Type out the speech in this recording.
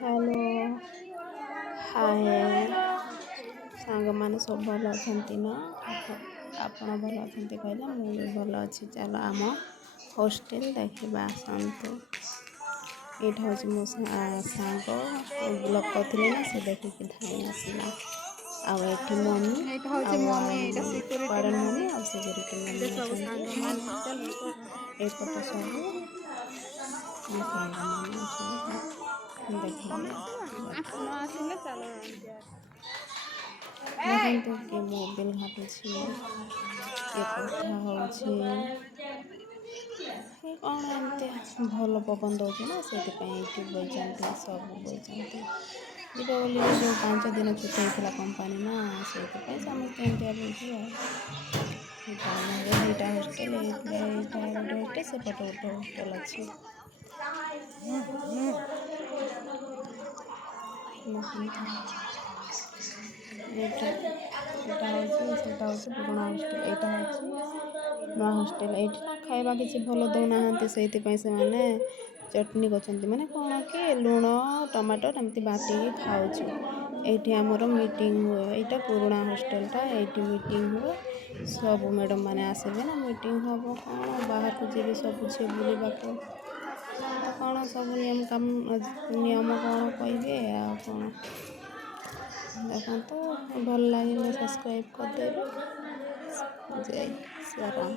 Hello hi ସାଙ୍ଗମାନେ ସବୁ ଭଲ ଅଛନ୍ତି ନା? ଆପଣ ଭଲ ଅଛନ୍ତି କହିଲେ ମୁଁ ବି ଭଲ ଅଛି। ଚାଲ ଆମ ହଷ୍ଟେଲ ଦେଖିବା ଆସନ୍ତୁ। ଏଇଟା ହେଉଛି ମୋ ସାଙ୍ଗ ବ୍ଲଗ୍ କରିଥିଲି ନା, ସେ ଦେଖିକି ଧାଇଁ ଆସିଲା। ଆଉ ଏଠି ମମି ଏଇଟା ହଉଛି ଆଉ ମମି, ଏଇଟା ସିକ୍ୟୁରିଟି ୱାର୍ଡେନ୍ ମମି, ଆଉ ସିକ୍ୟୁରିଟି ଏଇଟା ମମି ସବୁ ଅଛନ୍ତି। ସାଙ୍ଗମାନେ। ଚାଲ ଏପଟେ ସବୁ ମୋ ସାଙ୍ଗମାନେ ଅଛନ୍ତି। ଦେଖିକି ନ ଆସିଲେ ଚାଲ ଏମିତି ଦେଖନ୍ତୁ କିଏ ମୋବାଇଲ ଘାଟୁଛି, କିଏ କଥା ହଉଛି। କ'ଣ ଏମିତି ଭଲ ପବନ ଦେଉଛି ନା, ସେଥିପାଇଁ ଏଇଠି ବଇଛନ୍ତି, ସବୁ ବଇଛନ୍ତି। ଯିବେ ବୋଲି ଯେଉଁ 5 ଦିନ ଛୁଟି ହେଇଥିଲା କମ୍ପାନୀ ନା, ସେଇଥିପାଇଁ ସମସ୍ତେ ଏମିତିଆ ବଇଛୁ ଆଉ। ଏଇଟା ଆମର 2ଟା ହଷ୍ଟେଲ, ଏଇଟା ଗୋଟେ ହଷ୍ଟେଲ, ସେପଟେ ଗୋଟେ ହଷ୍ଟେଲ ଅଛି। ଏଇଟା ହେଉଛି ସେଇଟା ହେଉଛି ପୁରୁଣା ହଷ୍ଟେଲ, ଏଇଟା ହେଉଛି ନୂଆ ହଷ୍ଟେଲ। ଏଇଠି ନା ଖାଇବା କିଛି ଭଲ ଦେଉନାହାନ୍ତି, ସେଇଥିପାଇଁ ସେମାନେ ଚଟଣି କରିଛନ୍ତି, ମାନେ କ'ଣ କି ଲୁଣ ଟମାଟୋ ଏମିତି ବାଟିକି ଖାଉଛୁ। ଏଇଠି ଆମର ମିଟିଂ ହୁଏ। ଏଇଟା ପୁରୁଣା ହଷ୍ଟେଲଟା, ଏଇଠି ମିଟିଂ ହୁଏ। ସବୁ ମ୍ୟାଡ଼ମ୍ ମାନେ ଆସିବେ ନା, ମିଟିଂ ହେବ। କ'ଣ ବାହାରକୁ ଯିବେ ସବୁ ଝିଅ ବୁଲିବାକୁ, ତ କ'ଣ ସବୁ ନିୟମ କ'ଣ କହିବେ ଆଉ କ'ଣ। ଦେଖନ୍ତୁ ଭଲ ଲାଗିଲେ ସବସ୍କ୍ରାଇବ୍ କରିଦେବେ। ଜୟ ଶ୍ରୀରାମ।